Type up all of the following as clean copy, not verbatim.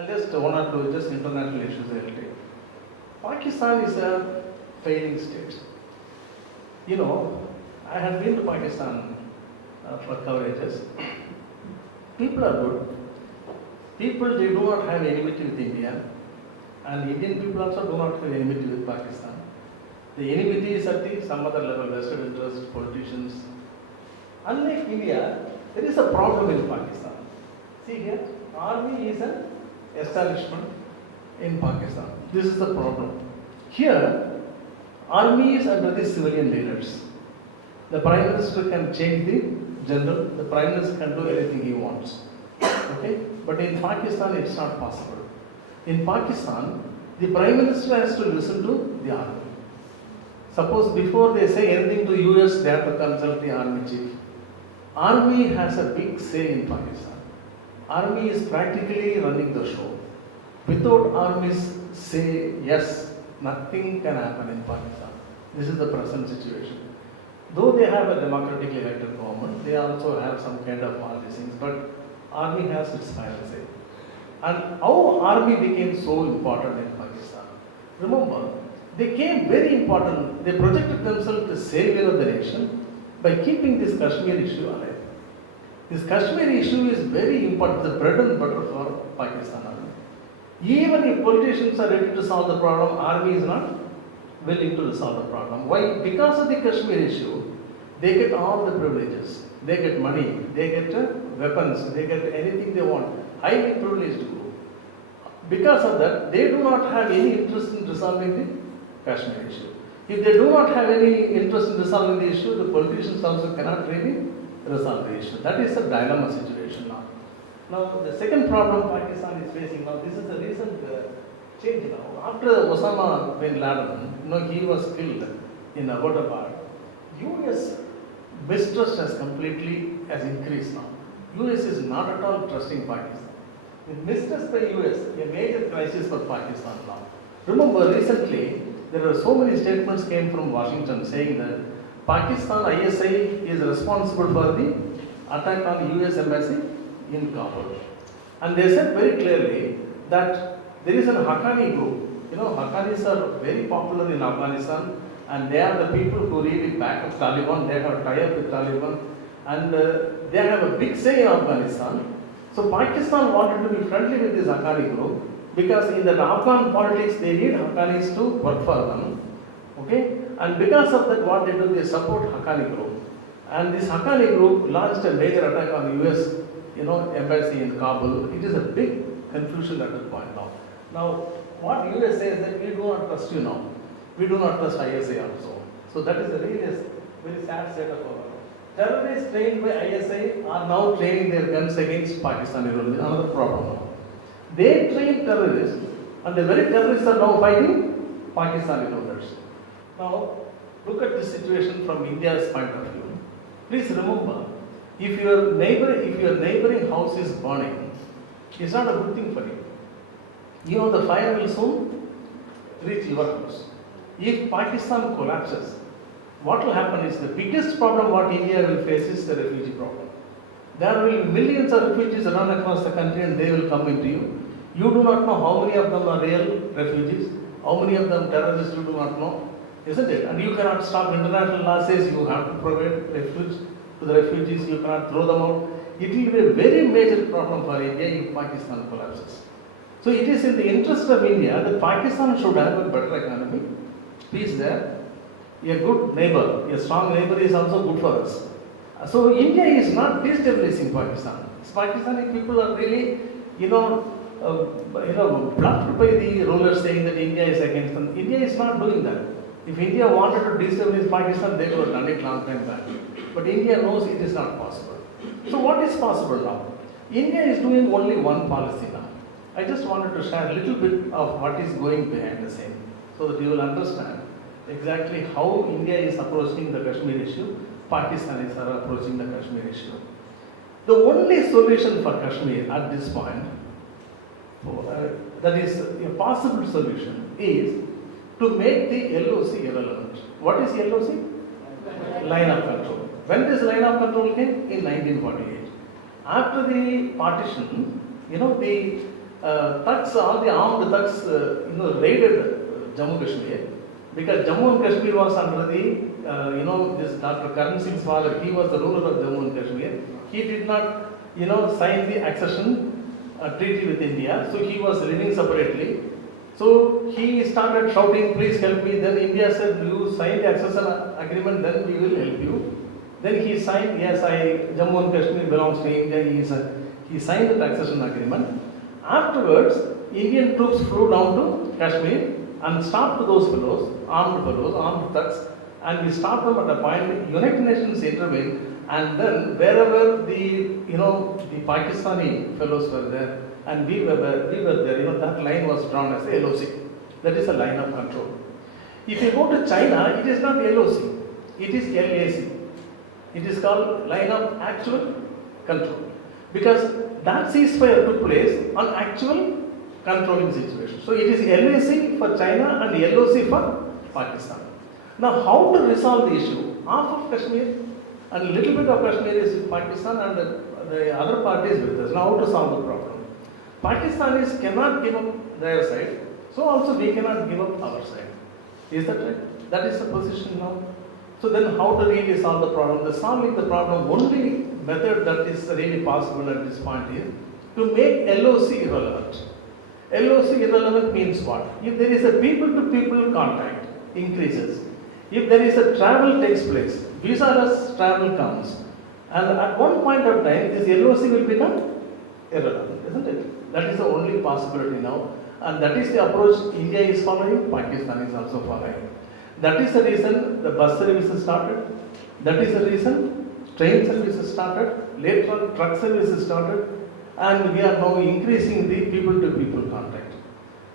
I'll just one or two just international issues I'll take. Pakistan is a failing state. You know, I have been to Pakistan for coverages. People are good. People, they do not have enmity with India, and Indian people also do not have enmity with Pakistan. The enmity is at some other level, vested interest, politicians. Unlike India, there is a problem in Pakistan. See here, army is an establishment in Pakistan. This is the problem. Here, army is under the civilian leaders. The Prime Minister can change the general, the Prime Minister can do anything he wants. Okay? But in Pakistan, it's not possible. In Pakistan, the Prime Minister has to listen to the army. Suppose before they say anything to US, they have to consult the army chief. Army has a big say in Pakistan. Army is practically running the show. Without army's say, yes, nothing can happen in Pakistan. This is the present situation. Though they have a democratically elected government, they also have some kind of all these things, but army has its final say. And how army became so important in Pakistan? Remember, they came very important. They projected themselves as savior of the nation by keeping this Kashmir issue alive. This Kashmir issue is very important, the bread and butter for Pakistan army. Even if politicians are ready to solve the problem, army is not willing to resolve the problem. Why? Because of the Kashmir issue, they get all the privileges. They get money, they get weapons, they get anything they want. Highly privileged group. Because of that, they do not have any interest in resolving the Kashmir issue. If they do not have any interest in resolving the issue, the politicians also cannot really resolve the issue. That is a dilemma situation now. Now, the second problem Pakistan is facing now, this is a recent change now. After Osama bin Laden, he was killed in Abbottabad, US mistrust has increased now. US is not at all trusting Pakistan. With mistrust by US, a major crisis for Pakistan now. Remember, recently, there were so many statements came from Washington saying that Pakistan ISI is responsible for the attack on US embassy in Kabul. And they said very clearly that there is an Haqqani group. Haqqanis are very popular in Afghanistan, and they are the people who really back up Taliban. They have tie-up with Taliban, and they have a big say in Afghanistan. So Pakistan wanted to be friendly with this Haqqani group because in the Afghan politics they need Haqqanis to work for them. Okay? And because of that, what they do, they support Haqqani group. And this Haqqani group launched a major attack on the US, embassy in Kabul. It is a big confusion at that point now. Now, what US says that we do not trust you now. We do not trust ISI also. So that is a really very sad set of our terrorists trained by ISI are now training their guns against Pakistani rulers. Another problem now. They train terrorists, and the very terrorists are now fighting Pakistani rulers. Now, look at the situation from India's point of view. Please remember, if your neighboring house is burning, it's not a good thing for you. The fire will soon reach your house. If Pakistan collapses, what will happen is the biggest problem what India will face is the refugee problem. There will be millions of refugees run across the country and they will come into you. You do not know how many of them are real refugees, how many of them terrorists you do not know, isn't it? And you cannot stop. International law says you have to provide refuge to the refugees, you cannot throw them out. It will be a very major problem for India if Pakistan collapses. So it is in the interest of India that Pakistan should have a better economy, peace there. A good neighbor, a strong neighbor is also good for us. So India is not destabilizing Pakistan. Pakistani people are really, bluffed by the rulers saying that India is against them. India is not doing that. If India wanted to destabilize Pakistan, they would have done it long time back. But India knows it is not possible. So what is possible now? India is doing only one policy now. I just wanted to share a little bit of what is going behind the scene so that you will understand exactly how India is approaching the Kashmir issue, Pakistanis are approaching the Kashmir issue. The only solution for Kashmir at this point, that is a possible solution, is to make the LOC irrelevant. What is LOC? Line of control. When this line of control came? In 1948. After the partition, thugs, all the armed thugs, raided Jammu Kashmir, because Jammu and Kashmir was under the, this Dr. Karan Singh's father, he was the ruler of Jammu and Kashmir. He did not, sign the accession treaty with India, so he was living separately. So he started shouting, please help me. Then India said, you sign the accession agreement, then we will help you. Then he signed, yes, Jammu and Kashmir belongs to India. He signed the accession agreement. Afterwards, Indian troops flew down to Kashmir and stopped those fellows, armed thugs, and we stopped them at a point. United Nations intervened, and then wherever the Pakistani fellows were there, and we were there, that line was drawn as a LOC. That is a line of control. If you go to China, it is not LOC, it is LAC. It is called line of actual control. Because that ceasefire took place on actual controlling situation. So it is LAC for China and LOC for Pakistan. Now how to resolve the issue? Half of Kashmir and a little bit of Kashmir is with Pakistan and the other part is with us. Now how to solve the problem? Pakistanis cannot give up their side, so also we cannot give up our side. Is that right? That is the position now. So then how to really solve the problem? The solving the problem, only method that is really possible at this point is to make LOC irrelevant. LOC irrelevant means what? If there is a people-to-people contact increases, if there is a travel takes place, visa-less travel comes, and at one point of time this LOC will become irrelevant, isn't it? That is the only possibility now, and that is the approach India is following, Pakistan is also following. That is the reason the bus services started, that is the reason train services started, later on truck services started, and we are now increasing the people-to-people contact.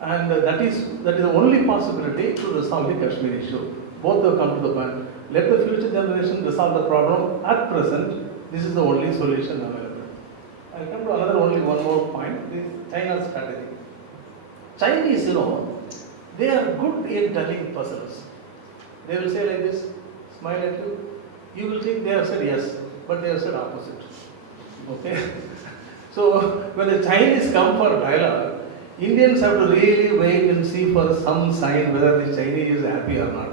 And that is the only possibility to resolve the Kashmir issue. Both have come to the point. Let the future generation resolve the problem. At present, this is the only solution available. I'll come to only one more point, this China's strategy. Chinese, they are good in telling puzzles. They will say like this, smile at you. You will think they have said yes, but they have said opposite. Okay? So, when the Chinese come for dialogue, Indians have to really wait and see for some sign whether the Chinese is happy or not,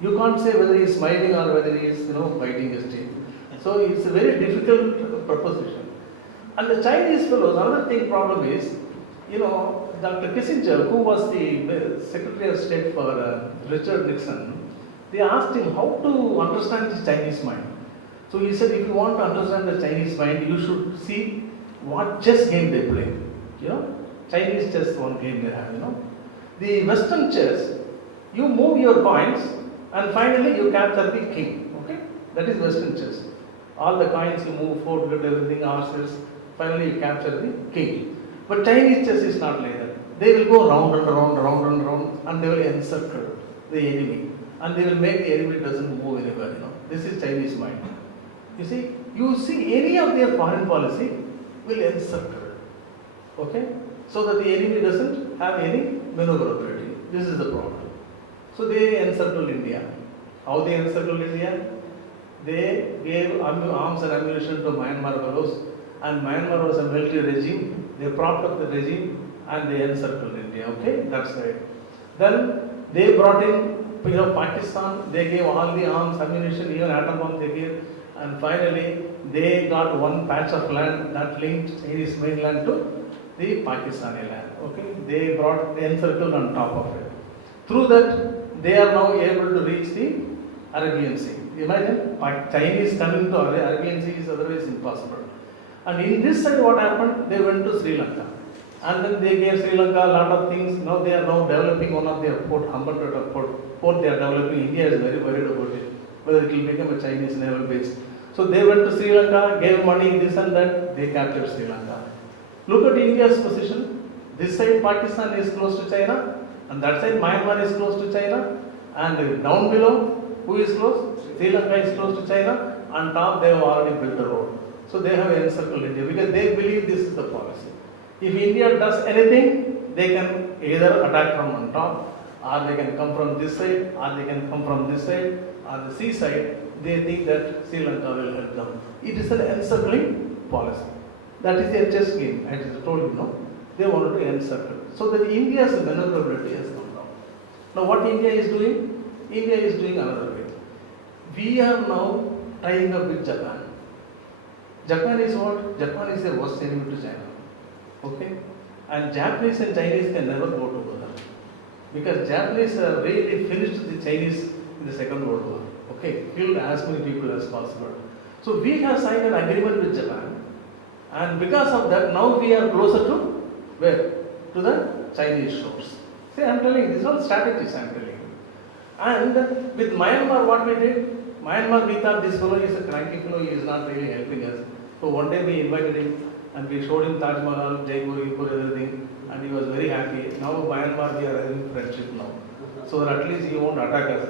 You can't say whether he is smiling or whether he is, biting his teeth. So, it's a very difficult proposition. And the Chinese fellows, another problem is, Dr. Kissinger, who was the Secretary of State for Richard Nixon, they asked him how to understand the Chinese mind. So he said, if you want to understand the Chinese mind, you should see what chess game they play. Chinese chess, one game they have, The Western chess, you move your coins and finally you capture the king. Okay? That is Western chess. All the coins you move forward, everything, horses, finally you capture the king. But Chinese chess is not like that. They will go round and round, round and round, and they will encircle the enemy. And they will make the enemy doesn't move anywhere, This is Chinese mind. You see any of their foreign policy will encircle. Okay? So that the enemy doesn't have any maneuverability. This is the problem. So they encircled India. How they encircled India? They gave arms and ammunition to Myanmar fellows, and Myanmar was a military regime. They propped up the regime and they encircled India. Okay? That's right. Then they brought in Pakistan, they gave all the arms, ammunition, even atom bomb they gave, and finally they got one patch of land that linked Chinese mainland to the Pakistani land. Okay, they brought the encircle on top of it. Through that, they are now able to reach the Arabian Sea. Imagine Chinese coming to Arabian Sea is otherwise impossible. And in this side, what happened? They went to Sri Lanka. And then they gave Sri Lanka a lot of things. Now they are developing one of their port, Hambantota port they are developing. India is very worried about it, whether it will become a Chinese naval base. So they went to Sri Lanka, gave money, this and that, they captured Sri Lanka. Look at India's position. This side Pakistan is close to China, and that side Myanmar is close to China, and down below, who is close? Sri Lanka is close to China, on top they have already built a road. So they have encircled India because they believe this is the policy. If India does anything, they can either attack from on top, or they can come from this side, or they can come from this side, or the sea side. They think that Sri Lanka will help them. It is an encircling policy. That is a chess game, as I told you, they wanted to encircle. So that India's maneuverability has come down. Now what India is doing? India is doing another way. We are now tying up with Japan. Japan is what? Japan is the worst enemy to China. Okay? And Japanese and Chinese can never go together. Because Japanese really finished the Chinese in the Second World War. Okay? Killed as many people as possible. So we have signed an agreement with Japan. And because of that, now we are closer to where? To the Chinese shores. See, I am telling you, these are all strategies I am telling you. And with Myanmar, what we did? Myanmar, we thought this fellow is a cranky fellow, he is not really helping us. So one day we invited him and we showed him Taj Mahal, Jaipur, everything, and he was very happy. Now Myanmar, we are having friendship now. So that at least he won't attack us.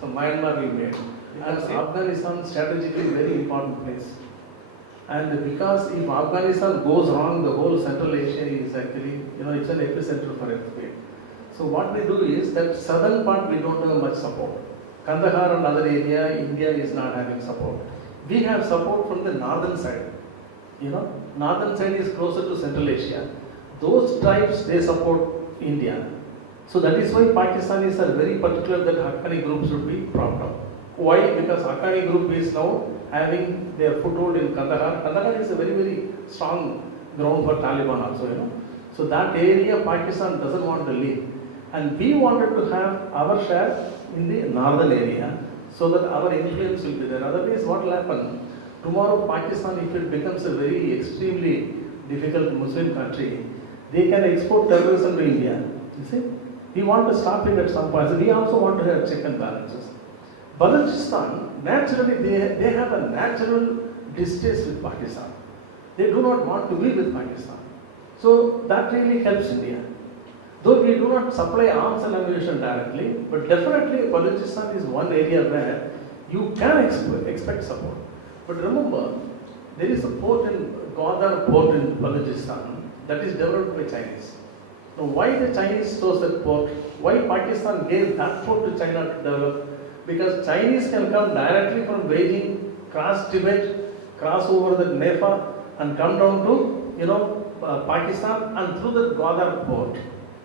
So Myanmar we made. And Afghanistan strategically very important place. And because if Afghanistan goes wrong, the whole Central Asia is actually, it's an epicenter for earthquake. So what we do is that southern part we don't have much support. Kandahar and other area, India is not having support. We have support from the northern side. Northern side is closer to Central Asia. Those tribes, they support India. So that is why Pakistanis are very particular that Haqqani group should be propped up. Why? Because Haqqani group is now having their foothold in Kandahar. Kandahar is a very, very strong ground for Taliban also, So that area Pakistan doesn't want to leave. And we wanted to have our share in the northern area so that our influence will be there. Otherwise, what will happen? Tomorrow, Pakistan, if it becomes a very extremely difficult Muslim country, they can export terrorism to India. You see? We want to stop it at some point. So we also want to have check and balances. Balochistan, naturally, they have a natural distaste with Pakistan. They do not want to be with Pakistan. So that really helps India. Though we do not supply arms and ammunition directly, but definitely Balochistan is one area where you can expect support. But remember, there is a port in Gwadar port in Balochistan that is developed by Chinese. Now why the Chinese chose that port? Why Pakistan gave that port to China to develop? Because Chinese can come directly from Beijing, cross Tibet, cross over the Nepal and come down to Pakistan, and through the Gwadar port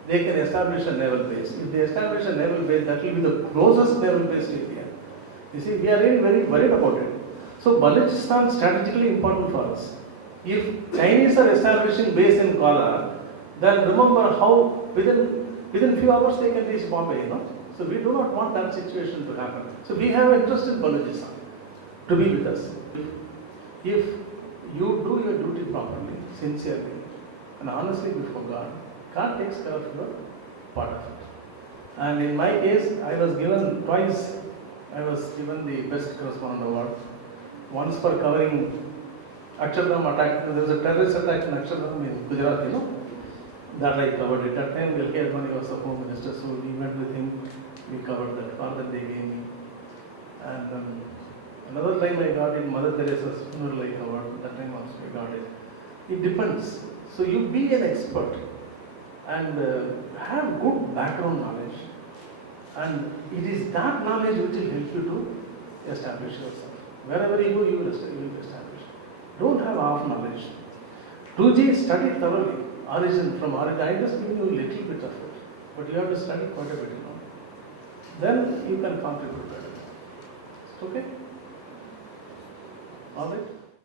they can establish a naval base. If they establish a naval base, that will be the closest naval base to India. You see, we are really very worried about it. So Balochistan is strategically important for us. If Chinese are establishing base in Gwadar, then remember how within few hours they can reach Bombay, So we do not want that situation to happen. So we have interest in Balochistan to be with us. If you do your duty properly, sincerely, and honestly before God, God takes care of your part of it. And in my case, I was given twice, the best correspondent award. Once for covering Akshardham attack. There was a terrorist attack in Akshardham in Gujarat, That I covered it. That time, L.K. Advani was the Home Minister, so we met with him. We covered that part that they gave me. And another time I got it, Mother Teresa's funeral I covered. That time also I got it. It depends. So you be an expert and have good background knowledge. And it is that knowledge which will help you to establish yourself. Wherever you go, you will establish. Don't have half knowledge. 2G, study thoroughly. From origin, I just give you a little bit of it. But you have to study quite a bit, Then you can contribute better. Okay? All right?